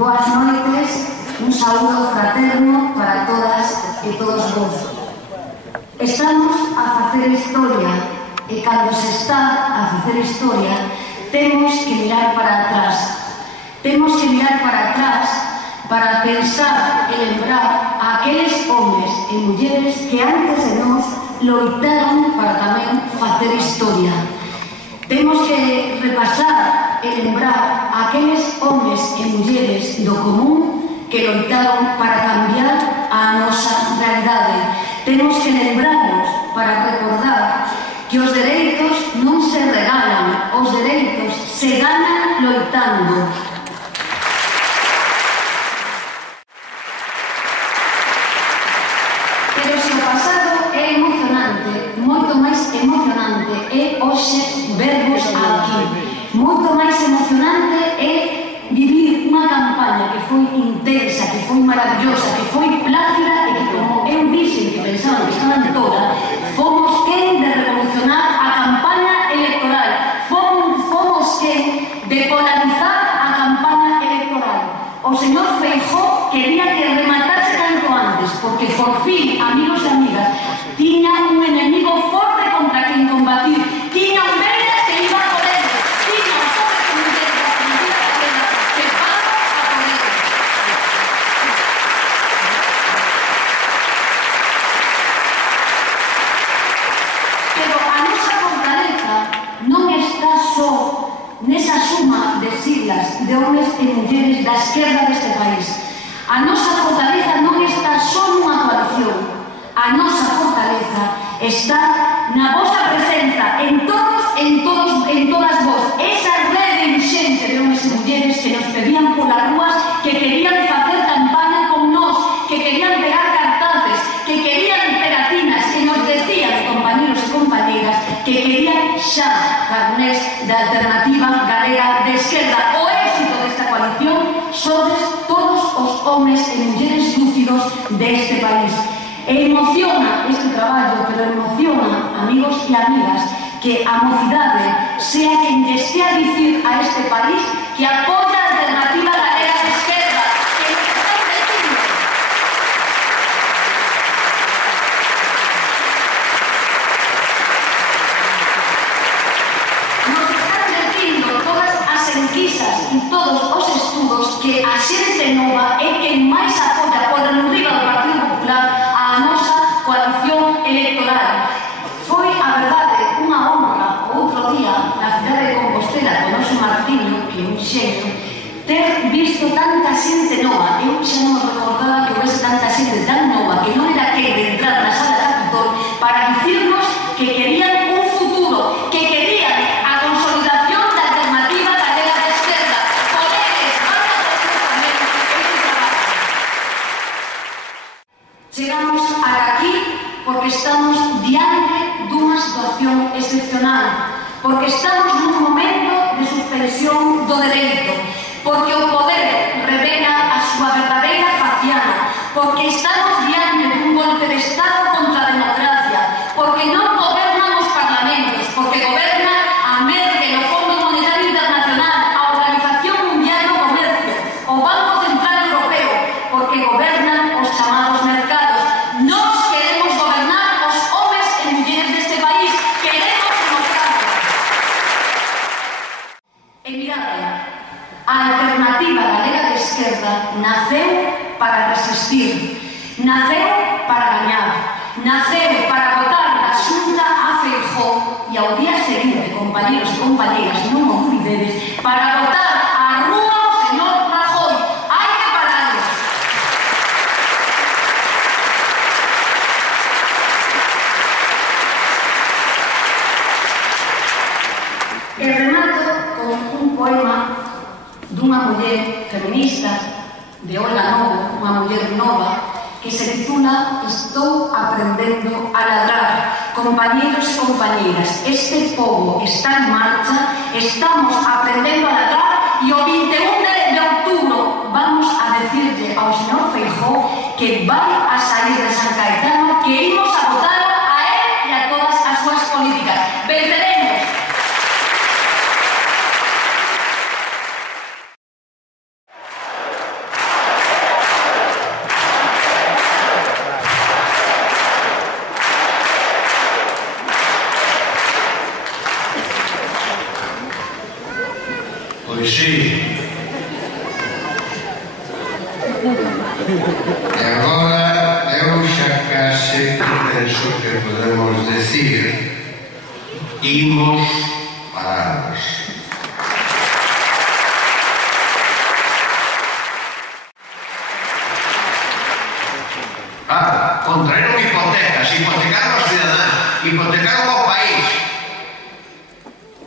Boas noites, un saúdo fraterno para todas e todos vos. Estamos a facer historia e cando se está a facer historia temos que mirar para atrás. Temos que mirar para atrás para pensar e lembrar a aqueles homes e mulleres que antes de nós loitaron para tamén facer historia. Temos que repasar e lembrar a aqueles homes e mulleres do común que loitaron para cambiar a nosa realidade. Temos que lembrarnos para recordar que os dereitos non se regalan, os dereitos se ganan loitando. Pero se o pasado é emocionante, moito máis emocionante é hoxe vervos aquí. Moito máis emocionante é vivir unha campaña que foi intensa, que foi maravillosa, que foi plácida e que, como eu dixen, que pensaban que estaban toda, fomos quen de revolucionar a campaña electoral, fomos quen de polarizar a campaña electoral. O señor Feijóo quería que rematase tanto antes, porque por fin, amigos e amigas, tiña un enemigo forte contra quen combatir, tiña un Vegas que iba a poder, tiña un pobre que non quería que va a poder. Pero a nosa fortaleza non está só nesa suma de siglas de homes e mulleres da esquerda deste país. A nosa fortaleza non está só nunha coalición. A nosa fortaleza está na vosa presenza, en todas vos. Esa rede inxente de homes e mulleres que nos pedían polas rúas, que querían facer campaña con nós, que querían pegar cartaces, que querían pegatinas, que nos decían, compañeros e compañeras, que querían xa carnés da Alternativa Galega de Esquerda. O éxito desta coalición sodes todos os homes e mulleres lúcidos deste país. E emociona este traballo, pero emociona, amigos e amigas, que a mocidade sea quen lle estea a dicir a este país que apoia a Alternativa Galega de Esquerda, que nos están dicindo. Nos están dicindo todas as enquisas e todos os estudos que a xente nova é quen máis apoia por enriba do Partido Popular a nosa coalición electoral. Foi, a verdade, unha honra outro día na cidade de Compostela con noso Martiño, que é un xeño, ter visto tanta xente nova. Eu xa non me recordaba que houvese tanta xente tan nova que non era que de entrar na sala de Capitol para dicirnos que querían un futuro, que querían a consolidación da Alternativa Galega de Esquerda. Por eles van a facer tamén este traballo. Chegamos aquí porque estamos diante dunha situación excepcional, porque estamos nun momento de suspensión do dereito, porque o poder revela a súa verdadeira faciana, porque estamos diante dun golpe de Estado contra a democracia, porque non gobernan os parlamentos, porque goberna a Merkel, o Fondo Monetario Internacional, a Organización Mundial do Comercio, o Banco Central Europeo, porque gobernan os chamados mercados. Nós queremos gobernar os homes e mulleres deste país, queremos demostrarlo. E mirade, a Alternativa Galega de Esquerda naceu para resistir, naceu para gañar, naceu para votar a Xunta a Feijóo e ao día seguinte, compañeros e compañeras, non o olvidedes, para votar a rúa ao señor Rajoy. Hai que pararlos. E remato con un poema dunha muller feminista de Olga Novo, unha muller nova, que se titula Estou aprendendo a ladrar. Compañeros e compañeiras, este pobo está en marcha, estamos aprendendo a ladrar e o 21 de outubro vamos a decirle ao señor Feijóo que vai a sair de San Caetano, que imos a votar a él e a todas as súas políticas. Venceremos! Pois sí. E agora eu xa case penso que podemos decir imos parados. Contraer hipotecas, hipotecar os cidadáns, hipotecar o país,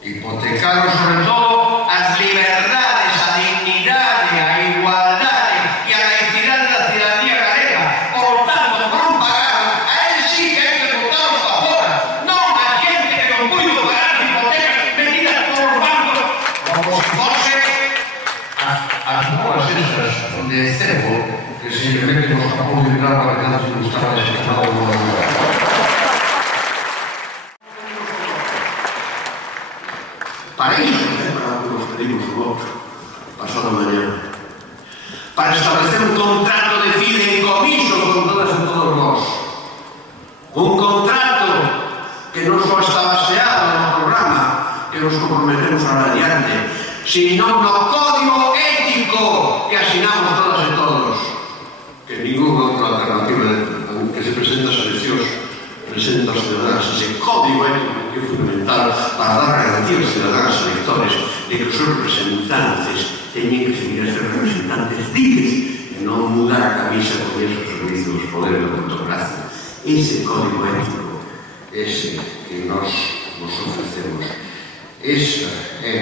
hipotecar sobre todo as liberdades, a dignidade, a igualdade e a laicidade da cidadanía galega. Por tanto, por un pagado, a él sí que hai que votar a favor, non a xente que non puido pagar as hipotecas metidas por os bancos como se fose as boas esas de cebo que simplemente nos acabamos de entrar para que antes nos estaba desesperado no lugar. Para iso, para que nos pedimos o voto pasado mañana, para establecer un contrato de fideicomiso con todas e todos nós, un contrato que non só está baseado no programa que nos comprometemos ahora adiante, sino no código ético que asinamos todas e todos, que ninguna outra alternativa que se presenta ás eleccións presenta aos cidadáns. Ese código ético que é fundamental para dar garantías aos cidadáns electores de que os seus representantes teñen que seguir a ser representantes libres e non mudar a camisa con esos servizos poder da autocracia. Ese código ético, ese que nos ofrecemos, esa é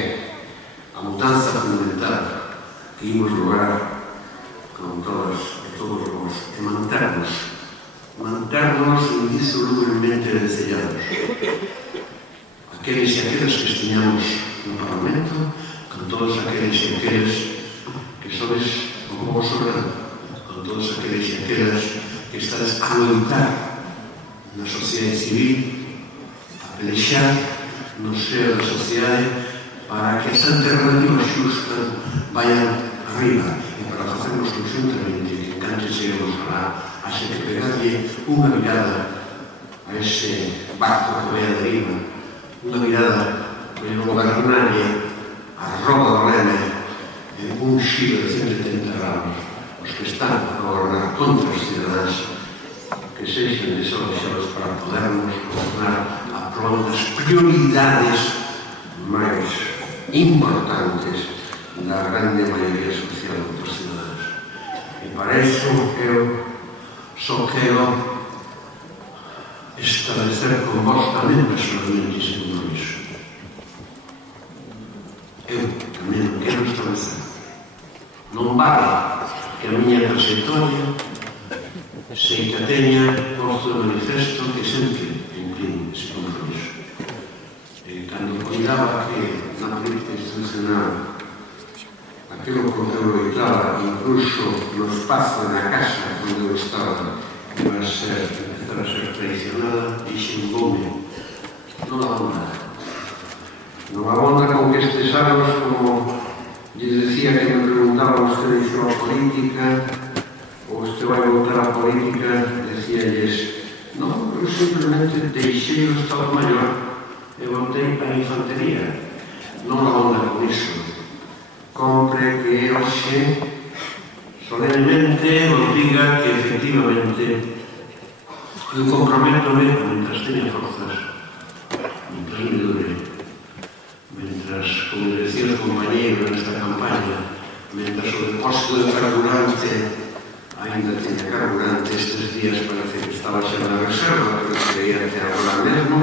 a mudanza fundamental que imos lograr con todas e todos vos, e manternos indisolublemente vencellados. Aqueles e aquelas que estiñamos no Parlamento, con todos aqueles e aqueles que sois o povo soberano, con todos aqueles e aquelas que estades a loitar na sociedade civil, a pelexar no seo da sociedade para que as alternativas xustas vayan arriba e para facernos conjuntamente que cante cheguemos a se que pegarlle unha mirada a ese barco que vai a deriva, unha mirada que gobernarlle a roda do leme en un xiro de 170 grados os que están a gobernar contra os cidadáns, que sexen deseosos para podernos gobernar a prol das prioridades máis importantes da grande maioría social dos cidadáns. E para iso eu só quero establecer con vos tamén personalmente ese compromiso. Eu tamén quero establecer. Non vale que a miña trayectoria se que teña posto de manifesto que sempre inclino ese compromiso. Cando cuidaba que na política institucional aquilo que eu loitaba, incluso no espazo na casa onde eu estaba, iba a empezar a ser traicionada, dixengoume, non abonda. Non abonda con que estes anos, como lle decía que me preguntaban usted deixou a política, ou usted vai voltar a política, decíalles, non, eu simplemente deixei o Estado Maior e voltei a infantería. Non abonda con iso. Compre que hoxe solemnemente os diga que efectivamente eu comprométome mentras teña forzas, mentras me dure, mentras, como decía os compañeiros nesta campaña, mentras o depósito de carburante ainda teña carburante. Estes días parece que estaba xa na reserva, pero creía que agora mesmo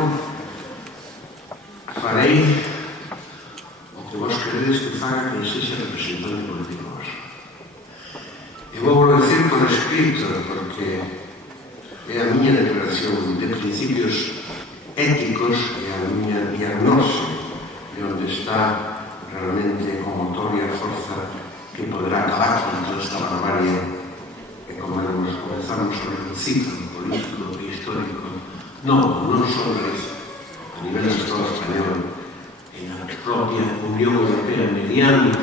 farei o que vos queredes que faga que sexa representante político vasco. E vou decir por escrito, porque é a miña declaración de principios éticos e a miña diagnose de onde está realmente o motor e a forza que poderá acabar con toda esta barbarie que comenzamos a reducir o político e histórico, non só a nivel do Estado español, en a propia Unión Europea mediante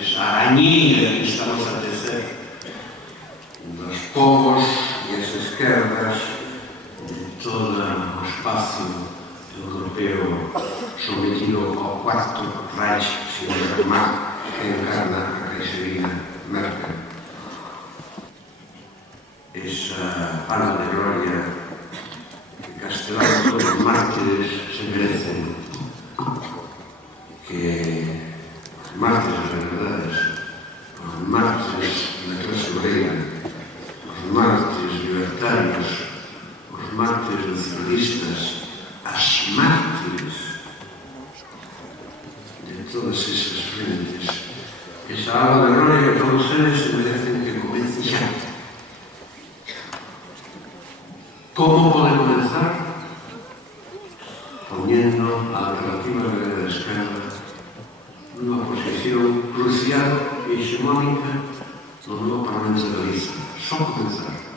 esa arañilla que estamos a tecer dos povos e as esquerdas de todo o espacio europeo sometido ao cuarto Reich, sin Wehrmacht, que encarna a Caixería Merkel. Esa pala de gloria que Castelao todos os mártires se merecen, que os mártires das verdades, os mártires da clase obrera, os mártires libertarios, os mártires nacionalistas, as mártires de todas esas frentes, esa alma de gloria que todos eles se merecen que comece xa. Como pode comenzar? Poniendo a alternativa de la esquerda nunha posición crucial e hexemónica no novo Parlamento de Galicia. Só comenzar.